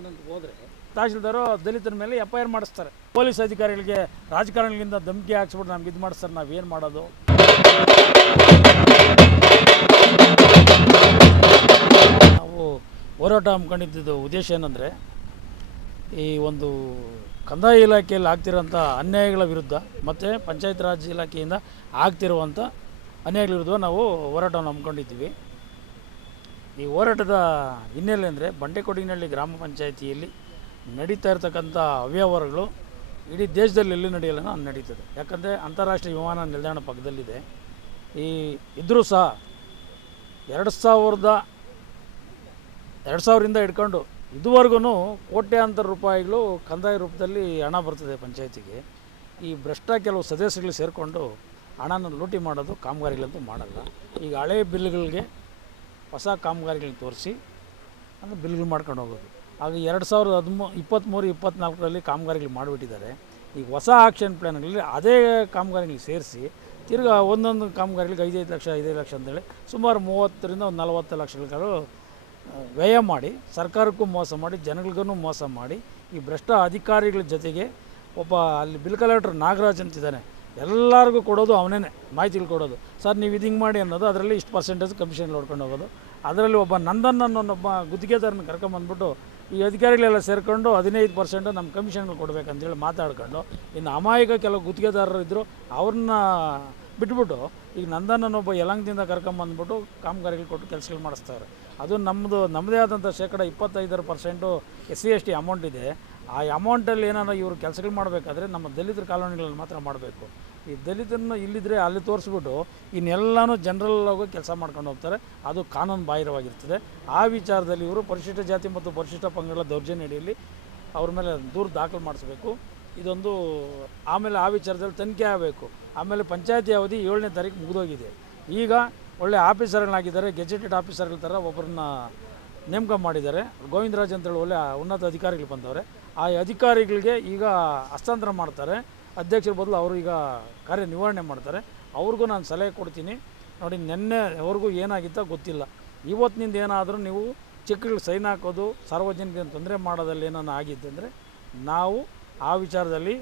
ಆಗ್ತಾನೆ ಅಂತ ಹೋದರೆ ತಹಶೀಲ್ದಾರು ದಲಿತರ ಮೇಲೆ FIR ಮಾಡಿಸ್ತಾರೆ. ಪೊಲೀಸ್ ಅಧಿಕಾರಿಗಳಿಗೆ ರಾಜಕಾರಣಿಗಳಿಂದ ಧಮಕಿ ಹಾಕ್ಸ್ಬಿಟ್ಟು ನಮ್ಗೆ ಇದು ಮಾಡಿಸ್ತಾರೆ. ನಾವೇನು ಮಾಡೋದು? ನಾವು ಹೋರಾಟ ಹಮ್ಮಿಕೊಂಡಿದ್ದು ಉದ್ದೇಶ ಏನಂದರೆ, ಈ ಒಂದು ಕಂದಾಯ ಇಲಾಖೆಯಲ್ಲಿ ಆಗ್ತಿರೋಂಥ ಅನ್ಯಾಯಗಳ ವಿರುದ್ಧ ಮತ್ತು ಪಂಚಾಯತ್ ರಾಜ್ ಇಲಾಖೆಯಿಂದ ಆಗ್ತಿರುವಂಥ ಅನ್ಯಾಯಗಳ ವಿರುದ್ಧ ನಾವು ಹೋರಾಟವನ್ನು ಹಮ್ಮಿಕೊಂಡಿದ್ದೀವಿ. ಈ ಹೋರಾಟದ ಹಿನ್ನೆಲೆ ಅಂದರೆ, ಬಂಡೆಕೊಡಿನಹಳ್ಳಿ ಗ್ರಾಮ ಪಂಚಾಯಿತಿಯಲ್ಲಿ ನಡೀತಾ ಇರ್ತಕ್ಕಂಥ ಅವ್ಯವಹಾರಗಳು ಇಡೀ ದೇಶದಲ್ಲಿ ಎಲ್ಲಿ ನಡೆಯಲ್ಲ ನಡೀತದೆ. ಯಾಕಂದರೆ ಅಂತಾರಾಷ್ಟ್ರೀಯ ವಿಮಾನ ನಿಲ್ದಾಣ ಪಕ್ಕದಲ್ಲಿದೆ. ಇದ್ದರೂ ಸಹ 2000ರಿಂದ ಹಿಡ್ಕೊಂಡು ಇದುವರೆಗೂ ಕೋಟ್ಯಾಂತರ ರೂಪಾಯಿಗಳು ಕಂದಾಯ ರೂಪದಲ್ಲಿ ಹಣ ಬರ್ತದೆ ಪಂಚಾಯತಿಗೆ. ಈ ಭ್ರಷ್ಟ ಕೆಲವು ಸದಸ್ಯಗಳು ಸೇರಿಕೊಂಡು ಹಣನ ಲೂಟಿ ಮಾಡೋದು, ಕಾಮಗಾರಿಗಳಂತೂ ಮಾಡಲ್ಲ. ಈಗ ಹಳೆ ಬಿಲ್ಗಳಿಗೆ ಹೊಸ ಕಾಮಗಾರಿಗಳನ್ನ ತೋರಿಸಿ ಅಂದರೆ ಬಿಲ್ಗಳು ಮಾಡ್ಕೊಂಡು ಹೋಗೋದು. ಆಗ 2023-24ರಲ್ಲಿ ಕಾಮಗಾರಿಗಳು ಮಾಡಿಬಿಟ್ಟಿದ್ದಾರೆ. ಈಗ ಹೊಸ ಆಕ್ಷನ್ ಪ್ಲ್ಯಾನ್ಗಳಲ್ಲಿ ಅದೇ ಕಾಮಗಾರಿಗಳಿಗೆ ಸೇರಿಸಿ ತಿರ್ಗಿ ಒಂದೊಂದು ಕಾಮಗಾರಿಗಳಿಗೆ 5 ಲಕ್ಷ ಅಂತೇಳಿ ಸುಮಾರು 30ರಿಂದ 40 ಲಕ್ಷಗಳು ವ್ಯಯ ಮಾಡಿ ಸರ್ಕಾರಕ್ಕೂ ಮೋಸ ಮಾಡಿ, ಜನಗಳಿಗೂ ಮೋಸ ಮಾಡಿ, ಈ ಭ್ರಷ್ಟ ಅಧಿಕಾರಿಗಳ ಜೊತೆಗೆ ಒಬ್ಬ ಅಲ್ಲಿ ಬಿಲ್ ಕಲೆಕ್ಟರ್ ನಾಗರಾಜ್ ಅಂತಿದ್ದಾನೆ, ಎಲ್ಲರಿಗೂ ಕೊಡೋದು ಅವನೇ ಮಾಹಿತಿಗಳು ಕೊಡೋದು. ಸರ್ ನೀವು ಇದು ಹಿಂಗೆ ಮಾಡಿ ಅನ್ನೋದು, ಅದರಲ್ಲಿ ಇಷ್ಟು ಪರ್ಸೆಂಟೇಜ್ ಕಮಿಷನ್ ಹೊಡ್ಕೊಂಡು ಹೋಗೋದು. ಅದರಲ್ಲಿ ಒಬ್ಬ ನಂದನ್ ಅನ್ನೋನೊಬ್ಬ ಗುತ್ತಿಗೆದಾರನ ಕರ್ಕೊಂಬಂದ್ಬಿಟ್ಟು ಈ ಅಧಿಕಾರಿಗಳೆಲ್ಲ ಸೇರಿಕೊಂಡು 15% ನಮ್ಮ ಕಮಿಷನ್ಗಳು ಕೊಡಬೇಕಂತೇಳಿ ಮಾತಾಡ್ಕೊಂಡು, ಇನ್ನು ಅಮಾಯಕ ಕೆಲವು ಗುತ್ತಿಗೆದಾರರು ಇದ್ದರು ಅವ್ರನ್ನ ಬಿಟ್ಬಿಟ್ಟು ಈಗ ನಂದನ್ ಅನ್ನೊಬ್ಬ ಯಲಂಕದಿಂದ ಕರ್ಕೊಂಬಂದ್ಬಿಟ್ಟು ಕಾಮಗಾರಿಗಳು ಕೊಟ್ಟು ಕೆಲಸಗಳು ಮಾಡಿಸ್ತಾರೆ. ಅದು ನಮ್ಮದೇ ಆದಂಥ 25% SC/ST ಅಮೌಂಟ್ ಇದೆ. ಆ ಅಮೌಂಟಲ್ಲಿ ಏನಾರ ಇವರು ಕೆಲಸಗಳು ಮಾಡಬೇಕಾದ್ರೆ ನಮ್ಮ ದಲಿತರ ಕಾಲೋನಿಗಳಲ್ಲಿ ಮಾತ್ರ ಮಾಡಬೇಕು. ಈ ದಲಿತರನ್ನು ಇಲ್ಲಿದ್ದರೆ ಅಲ್ಲಿ ತೋರಿಸ್ಬಿಟ್ಟು ಇನ್ನೆಲ್ಲನೂ ಜನರಲ್ಲಾಗೂ ಕೆಲಸ ಮಾಡ್ಕೊಂಡು ಹೋಗ್ತಾರೆ. ಅದು ಕಾನೂನು ಬಾಹಿರವಾಗಿರ್ತದೆ. ಆ ವಿಚಾರದಲ್ಲಿ ಇವರು ಪರಿಶಿಷ್ಟ ಜಾತಿ ಮತ್ತು ಪರಿಶಿಷ್ಟ ಪಂಗಡಗಳ ದೌರ್ಜನ್ಯ ಅಡಿಯಲ್ಲಿ ಅವ್ರ ಮೇಲೆ ದೂರು ದಾಖಲು ಮಾಡಿಸ್ಬೇಕು. ಇದೊಂದು. ಆಮೇಲೆ ಆ ವಿಚಾರದಲ್ಲಿ ತನಿಖೆ ಆಗಬೇಕು. ಆಮೇಲೆ ಪಂಚಾಯತಿ ಅವಧಿ 7ನೇ ತಾರೀಕು ಮುಗಿದೋಗಿದೆ. ಈಗ ಒಳ್ಳೆ ಆಫೀಸರ್ಗಳಾಗಿದ್ದಾರೆ, ಗೆಜೆಟೆಡ್ ಆಫೀಸರ್ಗಳ ಥರ ಒಬ್ಬರನ್ನ ನೇಮಕ ಮಾಡಿದ್ದಾರೆ. ಗೋವಿಂದರಾಜ್ ಅಂತೇಳಿ ಒಳ್ಳೆ ಉನ್ನತ ಅಧಿಕಾರಿಗಳು ಬಂದವರು. ಆ ಅಧಿಕಾರಿಗಳಿಗೆ ಈಗ ಹಸ್ತಾಂತರ ಮಾಡ್ತಾರೆ. ಅಧ್ಯಕ್ಷರ ಬದಲು ಅವರು ಈಗ ಕಾರ್ಯನಿರ್ವಹಣೆ ಮಾಡ್ತಾರೆ. ಅವ್ರಿಗೂ ನಾನು ಸಲಹೆ ಕೊಡ್ತೀನಿ. ನೋಡಿ, ನೆನ್ನೆವರೆಗೂ ಏನಾಗಿತ್ತೋ ಗೊತ್ತಿಲ್ಲ. ಇವತ್ತಿನಿಂದ ಏನಾದರೂ ನೀವು ಚೆಕ್ಗಳು ಸೈನ್ ಹಾಕೋದು, ಸಾರ್ವಜನಿಕರಿಗೆ ತೊಂದರೆ ಮಾಡೋದಲ್ಲಿ ಏನಾರು ಆಗಿದ್ದಂದರೆ ನಾವು ಆ ವಿಚಾರದಲ್ಲಿ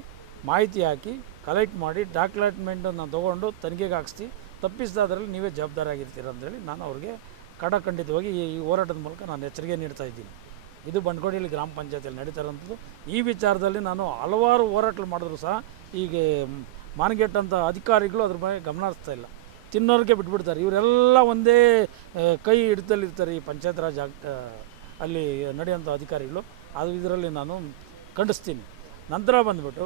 ಮಾಹಿತಿ ಹಾಕಿ ಕಲೆಕ್ಟ್ ಮಾಡಿ ಡಾಕ್ಯುಮೆಂಟನ್ನು ತೊಗೊಂಡು ತನಿಖೆಗೆ ಹಾಕಿಸ್ತೀವಿ. ತಪ್ಪಿಸಿದಾದ್ರಲ್ಲಿ ನೀವೇ ಜವಾಬ್ದಾರಿಯಾಗಿರ್ತೀರ ಅಂತೇಳಿ ನಾನು ಅವ್ರಿಗೆ ಖಂಡಿತವಾಗಿ ಈ ಹೋರಾಟದ ಮೂಲಕ ನಾನು ಎಚ್ಚರಿಕೆ ನೀಡ್ತಾ ಇದ್ದೀನಿ. ಇದು ಬಂಡೆಕೊಡಿನಹಳ್ಳಿ ಗ್ರಾಮ ಪಂಚಾಯತಿಯಲ್ಲಿ ನಡೀತಾ ಇರೋಂಥದ್ದು. ಈ ವಿಚಾರದಲ್ಲಿ ನಾನು ಹಲವಾರು ಹೋರಾಟಗಳು ಮಾಡಿದ್ರು ಸಹ ಈಗ ಮಾನಗೆಟ್ಟಂಥ ಅಧಿಕಾರಿಗಳು ಅದ್ರ ಬಗ್ಗೆ ಗಮನ ಹರಿಸ್ತಾ ಇಲ್ಲ. ತಿನ್ನೋರಿಗೆ ಬಿಟ್ಬಿಡ್ತಾರೆ. ಇವರೆಲ್ಲ ಒಂದೇ ಕೈ ಹಿಡಿತಲ್ಲಿರ್ತಾರೆ ಈ ಪಂಚಾಯತ್ ರಾಜ್ ಅಲ್ಲಿ ನಡೆಯುವಂಥ ಅಧಿಕಾರಿಗಳು. ಅದು ಇದರಲ್ಲಿ ನಾನು ಖಂಡಿಸ್ತೀನಿ. ನಂತರ ಬಂದುಬಿಟ್ಟು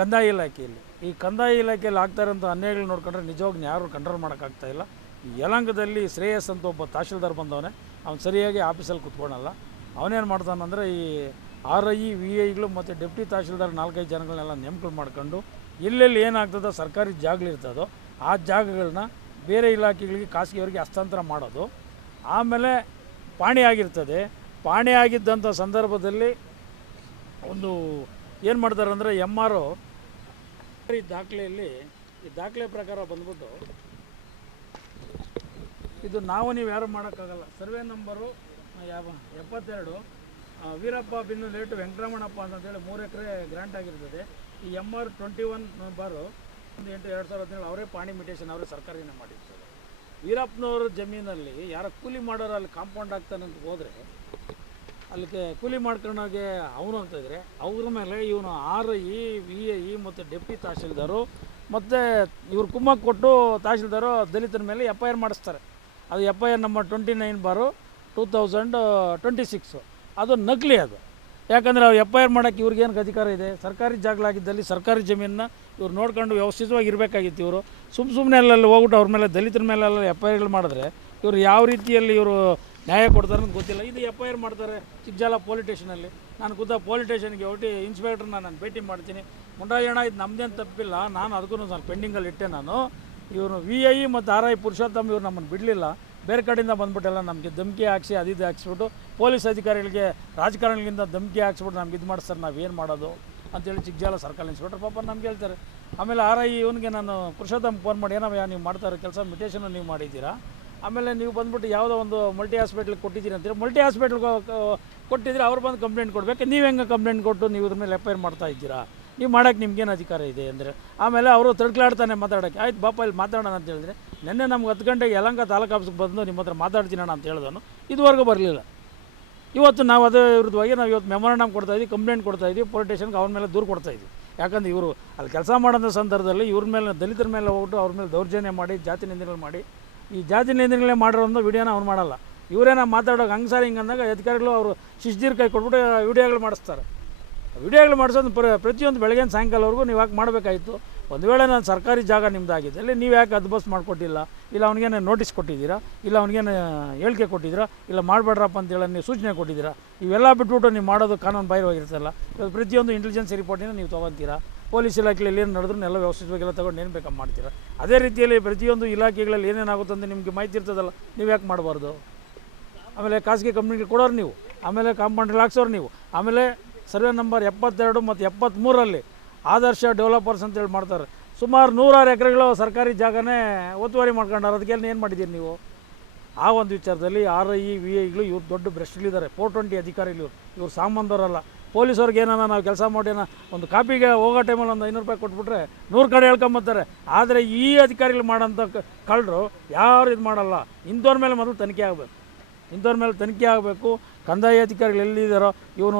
ಕಂದಾಯ ಇಲಾಖೆಯಲ್ಲಿ ಈ ಕಂದಾಯ ಇಲಾಖೆಯಲ್ಲಿ ಆಗ್ತಾ ಇರೋಂಥ ಅನ್ಯಾಯಗಳು ನೋಡ್ಕೊಂಡ್ರೆ ನಿಜವಾಗಿ ಯಾರು ಕಂಟ್ರೋಲ್ ಮಾಡೋಕ್ಕಾಗ್ತಾಯಿಲ್ಲ. ಈ ಯಲಂಕದಲ್ಲಿ ಶ್ರೇಯಸ್ ಅಂತ ಒಬ್ಬ ತಹಶೀಲ್ದಾರ್ ಬಂದವನೇ, ಅವ್ನು ಸರಿಯಾಗಿ ಆಫೀಸಲ್ಲಿ ಕೂತ್ಕೊಳಲ್ಲ. ಅವನೇನು ಮಾಡ್ತಾನಂದರೆ ಈ RI VIಗಳು ಮತ್ತು ಡೆಪ್ಟಿ ತಹಶೀಲ್ದಾರ್ 4-5 ಜನಗಳನ್ನೆಲ್ಲ ನೇಮಕ ಮಾಡ್ಕೊಂಡು ಎಲ್ಲೆಲ್ಲಿ ಏನಾಗ್ತದೋ ಸರ್ಕಾರಿ ಜಾಗಗಳಿರ್ತದೋ ಆ ಜಾಗಗಳನ್ನ ಬೇರೆ ಇಲಾಖೆಗಳಿಗೆ ಖಾಸಗಿಯವರಿಗೆ ಹಸ್ತಾಂತರ ಮಾಡೋದು. ಆಮೇಲೆ ಪಾಣಿ ಆಗಿರ್ತದೆ. ಪಾಣಿ ಆಗಿದ್ದಂಥ ಸಂದರ್ಭದಲ್ಲಿ ಒಂದು ಏನು ಮಾಡ್ತಾರೆ ಅಂದರೆ MRO ಈ ದಾಖಲೆಯಲ್ಲಿ ಈ ದಾಖಲೆ ಪ್ರಕಾರ ಬಂದ್ಬಿಟ್ಟು ಇದು ನೀವು ಯಾರು ಮಾಡೋಕ್ಕಾಗಲ್ಲ. ಸರ್ವೆ ನಂಬರು 72 ವೀರಪ್ಪ ಬಿನ್ನು ಲೇಟು ವೆಂಕಟರಮಣಪ್ಪ ಅಂತೇಳಿ 3 ಎಕರೆ ಗ್ರಾಂಟ್ ಆಗಿರ್ತದೆ. ಈ MR 21 ಬಾರು 8/2017 ಅವರೇ ಪಾಣಿ ಮಿಟೇಷನ್ ಅವರೇ ಸರ್ಕಾರನೇ ಮಾಡಿರ್ತಾರೆ. ವೀರಪ್ಪನವ್ರ ಜಮೀನಲ್ಲಿ ಯಾರೋ ಕೂಲಿ ಮಾಡೋರು ಅಲ್ಲಿ ಕಾಂಪೌಂಡ್ ಆಗ್ತಾನೆ ಅಂತ ಹೋದರೆ ಅಲ್ಲಿಗೆ ಕೂಲಿ ಮಾಡ್ಕೊಂಡೋಗಿ ಅವನು ಅಂತಿದ್ರೆ ಅವ್ರ ಮೇಲೆ ಇವನು RI VI ಮತ್ತು ಡೆಪ್ಟಿ ತಹಶೀಲ್ದಾರು ಮತ್ತು ಇವ್ರು ಕುಮ್ಮಕ್ಕೆ ಕೊಟ್ಟು ತಹಶೀಲ್ದಾರು ದಲಿತರ ಮೇಲೆ FIR ಮಾಡಿಸ್ತಾರೆ. ಅದು FIR ನಂಬರ್ 29/2026. ಅದು ನಕಲಿ. ಅದು ಯಾಕಂದರೆ ಅವ್ರು FIR ಮಾಡೋಕ್ಕೆ ಇವ್ರಿಗೇನು ಅಧಿಕಾರ ಇದೆ? ಸರ್ಕಾರಿ ಜಾಗಲಾಗಿದ್ದಲ್ಲಿ ಸರ್ಕಾರಿ ಜಮೀನನ್ನ ಇವ್ರು ನೋಡ್ಕೊಂಡು ವ್ಯವಸ್ಥಿತವಾಗಿ ಇರಬೇಕಾಗಿತ್ತು. ಇವರು ಸುಮ್ಮನೆ ಅಲ್ಲಲ್ಲಿ ಹೋಗ್ಬಿಟ್ಟು ಅವ್ರ ಮೇಲೆ ದಲಿತರ ಮೇಲೆಲ್ಲ FIRಗಳು ಮಾಡಿದ್ರೆ ಇವರು ಯಾವ ರೀತಿಯಲ್ಲಿ ಇವರು ನ್ಯಾಯ ಕೊಡ್ತಾರೆ ಅಂತ ಗೊತ್ತಿಲ್ಲ. ಇದು FIR ಮಾಡ್ತಾರೆ ಚಿಕ್ಕಜಾಲ ಪೊಲೀಸ್ ಸ್ಟೇಷನಲ್ಲಿ. ನಾನು ಪೊಲೀಸ್ ಸ್ಟೇಷನ್ಗೆ ಹೊರಟಿ ಇನ್ಸ್ಪೆಕ್ಟ್ರನ್ನ ನಾನು ಭೇಟಿ ಮಾಡ್ತೀನಿ. ಮುಂಡಾಯಣ್ಣ ಇದು ನಮ್ಮದೇನು ತಪ್ಪಿಲ್ಲ, ನಾನು ಅದಕ್ಕೂ ನಾನು ಪೆಂಡಿಂಗಲ್ಲಿ ಇಟ್ಟೆ. ನಾನು ಇವರು VI ಮತ್ತು RI ಪುರುಷೋತ್ತಮ ಇವ್ರು ನಮ್ಮನ್ನು ಬಿಡಲಿಲ್ಲ. ಬೇರೆ ಕಡೆಯಿಂದ ಬಂದುಬಿಟ್ಟೆಲ್ಲ ನಮಗೆ ಧಮಕಿ ಹಾಕ್ಸಿ ಅದು ಹಾಕ್ಸ್ಬಿಟ್ಟು ಪೊಲೀಸ್ ಅಧಿಕಾರಿಗಳಿಗೆ ರಾಜಕಾರಣಿಗಳಿಂದ ಧಮಕಿ ಹಾಕ್ಸ್ಬಿಟ್ಟು ನಮ್ಗೆ ಇದು ಮಾಡಿಸ್ತಾರೆ. ನಾವೇನು ಮಾಡೋದು ಅಂತೇಳಿ ಚಿಕ್ಕಜಾಲ ಸರ್ಕಲ್ ಇನ್ಸ್ಪೆಕ್ಟರ್ ಪಾಪ ನಮ್ಗೆ ಹೇಳ್ತಾರೆ. ಆಮೇಲೆ RI ಇವನಿಗೆ ನಾನು ಪುರುಷೋತ್ತಮ ಫೋನ್ ಮಾಡಿ, ಏನವ್ಯ ನೀವು ಮಾಡ್ತಾರೆ ಕೆಲಸ ಮಿಟೇಷನ್ನು ನೀವು ಮಾಡಿದ್ದೀರಾ, ಆಮೇಲೆ ನೀವು ಬಂದ್ಬಿಟ್ಟು ಯಾವುದೋ ಒಂದು ಮಲ್ಟಿ ಹಾಸ್ಪಿಟ್ಲಿಗೆ ಕೊಟ್ಟಿದ್ದೀರಿ ಅಂತೀರಿ, ಮಲ್ಟಿ ಹಾಸ್ಪಿಟ್ಲ್ಗೆ ಕೊಟ್ಟಿದ್ರೆ ಅವ್ರು ಬಂದು ಕಂಪ್ಲೇಂಟ್ ಕೊಡಬೇಕು. ನೀವು ಹೆಂಗೆ ಕಂಪ್ಲೇಂಟ್ ಕೊಟ್ಟು ನೀವು ಇದ್ರ ಮೇಲೆ ಎಫ್ ಐ ಆರ್ ಮಾಡ್ತಾ ಇದ್ದೀರಾ? ನೀವು ಮಾಡೋಕ್ಕೆ ನಿಮ್ಗೇನು ಅಧಿಕಾರ ಇದೆ ಅಂದರೆ ಆಮೇಲೆ ಅವರು ತಡ್ಕಲಾಡ್ತಾನೆ ಮಾತಾಡೋಕ್ಕೆ. ಆಯ್ತು ಬಾಪ ಇಲ್ಲಿ ಮಾತಾಡೋಣ ಅಂತ ಹೇಳಿದ್ರೆ, ನಿನ್ನೆ ನಮ್ಗೆ 10 ಗಂಟೆಗೆ ಯಲಹಂಕ ತಾಲೂಕು ಆಫೀಸ್ಗೆ ಬಂದು ನಿಮ್ಮ ಹತ್ರ ಮಾತಾಡ್ತೀನಣ್ಣ ಅಂತ ಹೇಳಿದನು, ಇದುವರೆಗೂ ಬರಲಿಲ್ಲ. ಇವತ್ತು ನಾವು ಅದೇ ವಿರುದ್ಧವಾಗಿ ನಾವು ಇವತ್ತು ಮೆಮೊರಾಂಡಮ್ ಕೊಡ್ತಾಯಿದ್ವಿ, ಕಂಪ್ಲೇಂಟ್ ಕೊಡ್ತಾಯಿದ್ವಿ, ಪೊಲೀಸ್ ಸ್ಟೇಷನ್ಗೆ ಅವ್ರ ಮೇಲೆ ದೂರು ಕೊಡ್ತಾಯಿದ್ವಿ. ಯಾಕಂದ್ರೆ ಇವರು ಅಲ್ಲಿ ಕೆಲಸ ಮಾಡೋಂಥ ಸಂದರ್ಭದಲ್ಲಿ ಇವ್ರ ಮೇಲೆ ದಲಿತರ ಮೇಲೆ ಹೋಗ್ಬಿಟ್ಟು ಅವ್ರ ಮೇಲೆ ದೌರ್ಜನ್ಯ ಮಾಡಿ ಜಾತಿ ನಿಂದನೆಗಳು ಮಾಡಿ, ಈ ಜಾತಿ ನಿಂದನೆಗಳೇ ಮಾಡಿರೋಂಥ ವಿಡಿಯೋನ ಅವ್ನು ಮಾಡಲ್ಲ. ಇವರೇನ ಮಾತಾಡೋಕೆ ಹಂಗೆ ಸಾರಿ ಹಿಂಗೆ ಅಂದಾಗ ಅಧಿಕಾರಿಗಳು ಅವರು ಶಿಷ್ಟಿರ ಕೈ ಕೊಟ್ಬಿಟ್ಟು ವಿಡಿಯೋಗಳು ಮಾಡಿಸ್ತಾರೆ. ವಿಡಿಯೋಗಳು ಮಾಡಿಸೋದು ಪ್ರತಿಯೊಂದು ಬೆಳಗ್ಗೆ ಸಾಯಂಕಾಲವರೆಗೂ ನೀವು ಯಾಕೆ ಮಾಡಬೇಕಾಯಿತು? ಒಂದು ವೇಳೆ ನಾನು ಸರ್ಕಾರಿ ಜಾಗ ನಿಮ್ಮದಾಗಿದೆ ಅಲ್ಲಿ ನೀವು ಯಾಕೆ ಹದ್ಬಸ್ತ್ ಮಾಡಿಕೊಟ್ಟಿಲ್ಲ? ಇಲ್ಲ ಅವ್ನಿಗೇನು ನೋಟಿಸ್ ಕೊಟ್ಟಿದ್ದೀರಾ? ಇಲ್ಲ ಅವ್ನಿಗೇನು ಹೇಳಿಕೆ ಕೊಟ್ಟಿದ್ದೀರಾ? ಇಲ್ಲ ಮಾಡಬೇಡ್ರಪ್ಪ ಅಂತೇಳಿ ನೀವು ಸೂಚನೆ ಕೊಟ್ಟಿದ್ದೀರಾ? ಇವೆಲ್ಲ ಬಿಟ್ಬಿಟ್ಟು ನೀವು ಮಾಡೋದು ಕಾನೂನು ಬಾಹಿರವಾಗಿರ್ತಲ್ಲ. ಇವಾಗ ಪ್ರತಿಯೊಂದು ಇಂಟೆಲಿಜೆನ್ಸ್ ರಿಪೋರ್ಟಿನ ನೀವು ತೊಗೊತೀರಾ, ಪೊಲೀಸ್ ಇಲಾಖೆಯಲ್ಲಿ ಏನು ನಡೆದ್ರು ಎಲ್ಲ ವ್ಯವಸ್ಥಿತವಾಗೆಲ್ಲ ತೊಗೊಂಡು ಏನು ಬೇಕಾಗಿ ಮಾಡ್ತೀರಾ. ಅದೇ ರೀತಿಯಲ್ಲಿ ಪ್ರತಿಯೊಂದು ಇಲಾಖೆಗಳಲ್ಲಿ ಏನೇನಾಗುತ್ತೆ ಅಂತ ನಿಮಗೆ ಮಾಹಿತಿ ಇರ್ತದಲ್ಲ, ನೀವು ಯಾಕೆ ಮಾಡಬಾರ್ದು? ಆಮೇಲೆ ಖಾಸಗಿ ಕಂಪ್ನಿಗೆ ಕೊಡೋರು ನೀವು, ಆಮೇಲೆ ಕಾಂಪೌಂಡ್ರಲ್ಲಿ ಹಾಕ್ಸೋರು ನೀವು, ಆಮೇಲೆ ಸರ್ವೆ ನಂಬರ್ 72 ಮತ್ತು 73ರಲ್ಲಿ ಆದರ್ಶ ಡೆವಲಪರ್ಸ್ ಅಂತೇಳಿ ಮಾಡ್ತಾರೆ. ಸುಮಾರು 106 ಎಕರೆಗಳು ಸರ್ಕಾರಿ ಜಾಗನೇ ಒತ್ತುವರಿ ಮಾಡ್ಕೊಂಡಾರ. ಅದಕ್ಕೆಲ್ಲ ಏನು ಮಾಡಿದ್ದೀರಿ ನೀವು? ಆ ಒಂದು ವಿಚಾರದಲ್ಲಿ RI VIಗಳು ಇವ್ರು ದೊಡ್ಡ ಭ್ರಷ್ಟರಿದ್ದಾರೆ. 420 ಅಧಿಕಾರಿಗಳು ಇವ್ರು ಸಾಮಾನ್ಯದವರಲ್ಲ. ಪೊಲೀಸವ್ರಿಗೆ ಏನಾನ ನಾವು ಕೆಲಸ ಮಾಡೋಣ ಒಂದು ಕಾಪಿಗೆ ಹೋಗೋ ಟೈಮಲ್ಲಿ ಒಂದು 500 ರೂಪಾಯಿ ಕೊಟ್ಬಿಟ್ರೆ 100 ಕಡೆ ಹೇಳ್ಕೊಂಬತ್ತಾರೆ. ಆದರೆ ಈ ಅಧಿಕಾರಿಗಳು ಮಾಡೋಂಥ ಕಳ್ಳರು ಯಾರು ಇದು ಮಾಡಲ್ಲ. ಇಂಥವ್ರ ಮೇಲೆ ಮೊದಲು ತನಿಖೆ ಆಗಬೇಕು, ಇಂಥವ್ರ ಮೇಲೆ ತನಿಖೆ ಆಗಬೇಕು. ಕಂದಾಯ ಅಧಿಕಾರಿಗಳು ಎಲ್ಲಿದ್ದಾರೋ, ಇವನು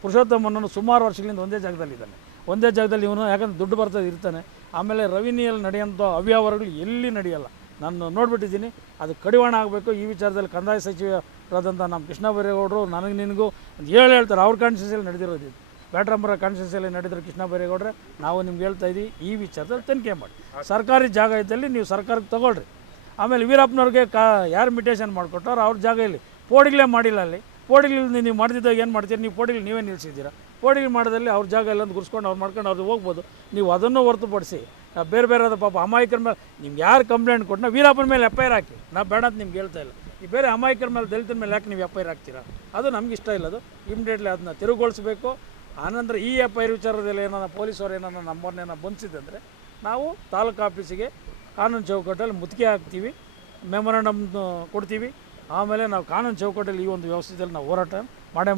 ಪುರುಷೋತ್ತಮನನ್ನು ಸುಮಾರು ವರ್ಷಗಳಿಂದ ಒಂದೇ ಜಾಗದಲ್ಲಿದ್ದಾನೆ. ಒಂದೇ ಜಾಗದಲ್ಲಿ ಇವನು ಯಾಕಂದ್ರೆ ದುಡ್ಡು ಬರ್ತದೆ ಇರ್ತಾನೆ. ಆಮೇಲೆ ರೆವಿನ್ಯೂಯಲ್ಲಿ ನಡೆಯೋಂಥ ಅವ್ಯವಹಾರಗಳು ಎಲ್ಲಿ ನಡೆಯಲ್ಲ, ನಾನು ನೋಡಿಬಿಟ್ಟಿದ್ದೀನಿ. ಅದು ಕಡಿವಾಣ ಆಗಬೇಕು. ಈ ವಿಚಾರದಲ್ಲಿ ಕಂದಾಯ ಸಚಿವರಾದಂಥ ನಮ್ಮ ಕೃಷ್ಣ ಬೈರೇಗೌಡರು ನನಗೆ ನಿನಗೂ ಹೇಳ್ತಾರೆ. ಅವ್ರ ಕಾನ್ಸ್ಟಿಟ್ಯೂನ್ಸಿಯಲ್ಲಿ ನಡೆದಿರೋದು ಇದು. ಬ್ಯಾಟ್ರಾಂಬರ ಕಾನ್ಸ್ಟಿಟ್ಯೂನ್ಸಿಯಲ್ಲಿ ನಡೆದಿರೋ ಕೃಷ್ಣ ಬೈರೇಗೌಡ್ರೆ, ನಾವು ನಿಮ್ಗೆ ಹೇಳ್ತಾ ಇದ್ದೀವಿ, ಈ ವಿಚಾರದಲ್ಲಿ ತನಿಖೆ ಮಾಡಿ. ಸರ್ಕಾರಿ ಜಾಗ ಇದ್ದಲ್ಲಿ ನೀವು ಸರ್ಕಾರಕ್ಕೆ ತೊಗೊಳ್ರಿ. ಆಮೇಲೆ ವೀರಪ್ಪನವ್ರಿಗೆ ಯಾರು ಮಿಟೇಷನ್ ಮಾಡಿಕೊಟ್ಟವ್ರು ಅವ್ರ ಜಾಗದಲ್ಲಿ ಪೋಡಿಗಳೇ ಮಾಡಿಲ್ಲ. ಅಲ್ಲಿ ಪೋಡಿಗಳು ನೀವು ಮಾಡ್ತಿದ್ದಾಗ ಏನು ಮಾಡ್ತೀರಿ? ನೀವು ಪೋಡಿಗಳು ನೀವೇ ನಿಲ್ಲಿಸಿದ್ದೀರಾ. ಪೋಡಿಗಳು ಮಾಡೋದಲ್ಲಿ ಅವ್ರ ಜಾಗ ಎಲ್ಲ ಗುರ್ಸ್ಕೊಂಡು ಅವ್ರು ಮಾಡ್ಕೊಂಡು ಅವ್ರು ಹೋಗ್ಬೋದು. ನೀವು ಅದನ್ನು ಹೊರತುಪಡಿಸಿ ಬೇರೆ ಬೇರೆ ಪಾಪ ಅಮಾಯಕರ ಮೇಲೆ ನಿಮ್ಗೆ ಯಾರು ಕಂಪ್ಲೇಂಟ್ ಕೊಟ್ಟು ವೀರಪ್ಪನ ಮೇಲೆ ಎಫ್ ಐ ಆರ್ ಹಾಕಿ. ನಾವು ಬೇಡ ಅಂತ ನಿಮ್ಗೆ ಹೇಳ್ತಾ ಇಲ್ಲ. ಈ ಬೇರೆ ಅಮಾಯಕರ ಮೇಲೆ ದಲಿತರ ಮೇಲೆ ಯಾಕೆ ನೀವು ಎಫ್ ಐ ಆರ್ ಹಾಕ್ತೀರಾ? ಅದು ನಮ್ಗೆ ಇಷ್ಟ ಇಲ್ಲ. ಅದು ಇಮಿಡಿಯೇಟ್ಲಿ ಅದನ್ನ ತಿರುಗೊಳಿಸ್ಬೇಕು. ಆನಂತರ ಈ ಎಫ್ ಐ ಆರ್ ವಿಚಾರದಲ್ಲಿ ಏನಾರ ಪೊಲೀಸರು ಏನಾರ ನಮ್ಮನ್ನೇನೋ ಬಂಧಿಸಿದಂದರೆ ನಾವು ತಾಲೂಕು ಆಫೀಸಿಗೆ ಕಾನೂನು ಚೌಕಟ್ಟಲ್ಲಿ ಮುತ್ತಿಗೆ ಹಾಕ್ತೀವಿ, ಮೆಮೊರಾಂಡಮ್ ಕೊಡ್ತೀವಿ. ಆಮೇಲೆ ನಾವು ಕಾನೂನು ಚೌಕಟ್ಟಲ್ಲಿ ಈ ಒಂದು ವ್ಯವಸ್ಥೆಯಲ್ಲಿ ನಾವು ಹೋರಾಟ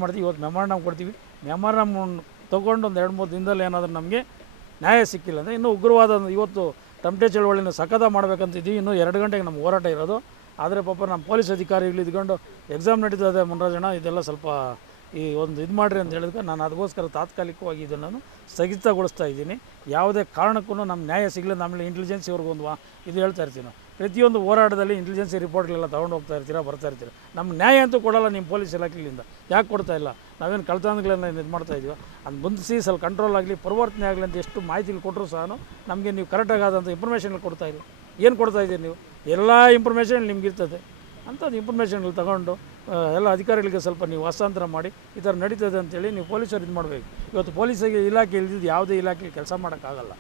ಮಾಡ್ತೀವಿ. ಇವತ್ತು ಮೆಮೊರಾಂಡಮ್ ಕೊಡ್ತೀವಿ. ಮೆಮೊರಾಂಡಮ್ ತೊಗೊಂಡು ಒಂದು 2-3 ದಿನದಲ್ಲಿ ಏನಾದರೂ ನಮಗೆ ನ್ಯಾಯ ಸಿಕ್ಕಿಲ್ಲ ಅಂದರೆ ಇನ್ನೂ ಉಗ್ರವಾದ ಇವತ್ತು ತಮಟೆ ಚಳವಳಿನ ಸಖತ ಮಾಡ್ಬೇಕಂತಿದ್ದೀವಿ. ಇನ್ನೂ 2 ಗಂಟೆಗೆ ನಮ್ಮ ಹೋರಾಟ ಇರೋದು. ಆದರೆ ಪಾಪ ನಮ್ಮ ಪೊಲೀಸ್ ಅಧಿಕಾರಿಗಳು ಇದ್ಕೊಂಡು ಎಕ್ಸಾಮ್ ನಡೀತದೆ ಮುನ್ರಾಜಣ್ಣ, ಇದೆಲ್ಲ ಸ್ವಲ್ಪ ಈ ಒಂದು ಇದು ಮಾಡಿರಿ ಅಂತ ಹೇಳಿದ್ರೆ ನಾನು ಅದಕ್ಕೋಸ್ಕರ ತಾತ್ಕಾಲಿಕವಾಗಿ ಇದನ್ನು ಸ್ಥಗಿತಗೊಳಿಸ್ತಾ ಇದ್ದೀನಿ. ಯಾವುದೇ ಕಾರಣಕ್ಕೂ ನಮ್ಮ ನ್ಯಾಯ ಸಿಗಲಿಲ್ಲ. ಆಮೇಲೆ ಇಂಟೆಲಿಜೆನ್ಸಿ ಅವ್ರಿಗೆ ಒಂದು ಇದು ಹೇಳ್ತಾ ಇರ್ತೀವಿ ನಾವು. ಪ್ರತಿಯೊಂದು ಹೋರಾಟದಲ್ಲಿ ಇಂಟೆಲಿಜೆನ್ಸಿ ರಿಪೋರ್ಟ್ಗಳೆಲ್ಲ ತೊಗೊಂಡು ಹೋಗ್ತಾ ಇರ್ತೀರಾ, ಬರ್ತಾ ಇರ್ತೀರ. ನಮ್ಮ ನ್ಯಾಯ ಅಂತೂ ಕೊಡೋಲ್ಲ ನಿಮ್ಮ ಪೊಲೀಸ್ ಇಲಾಖೆಯಿಂದ. ಯಾಕೆ ಕೊಡ್ತಾ ಇಲ್ಲ? ನಾವೇನು ಕಳ್ತನಗಳನ್ನ ಇದು ಮಾಡ್ತಾ ಇದೀವ? ಅದು ಬಂಧಿಸಿ ಸ್ವಲ್ಪ ಕಂಟ್ರೋಲ್ ಆಗಲಿ, ಪರಿವರ್ತನೆ ಆಗಲಿ ಅಂತ ಎಷ್ಟು ಮಾಹಿತಿಗಳು ಕೊಟ್ಟರು ಸಹ ನಮಗೆ ನೀವು ಕರೆಕ್ಟಾಗಿ ಆದಂಥ ಇನ್ಫಾರ್ಮೇಷನ್ಗಳು ಕೊಡ್ತಾ ಇಲ್ಲ. ಏನು ಕೊಡ್ತಾ ಇದ್ದೀರಿ ನೀವು? ಎಲ್ಲ ಇನ್ಫಾರ್ಮೇಷನ್ ನಿಮ್ಗೆ ಇರ್ತದೆ. ಅಂಥದ್ದು ಇನ್ಫಾರ್ಮೇಷನ್ಗಳು ತಗೊಂಡು ಎಲ್ಲ ಅಧಿಕಾರಿಗಳಿಗೆ ಸ್ವಲ್ಪ ನೀವು ಹಸ್ತಾಂತರ ಮಾಡಿ ಈ ಥರ ನಡೀತದೆ ಅಂತೇಳಿ ನೀವು ಪೊಲೀಸರು ಇದು ಮಾಡಬೇಕು. ಇವತ್ತು ಪೊಲೀಸ್ ಇಲಾಖೆ ಇಲ್ದಿದ್ದು ಯಾವುದೇ ಇಲಾಖೆ ಕೆಲಸ ಮಾಡೋಕ್ಕಾಗಲ್ಲ.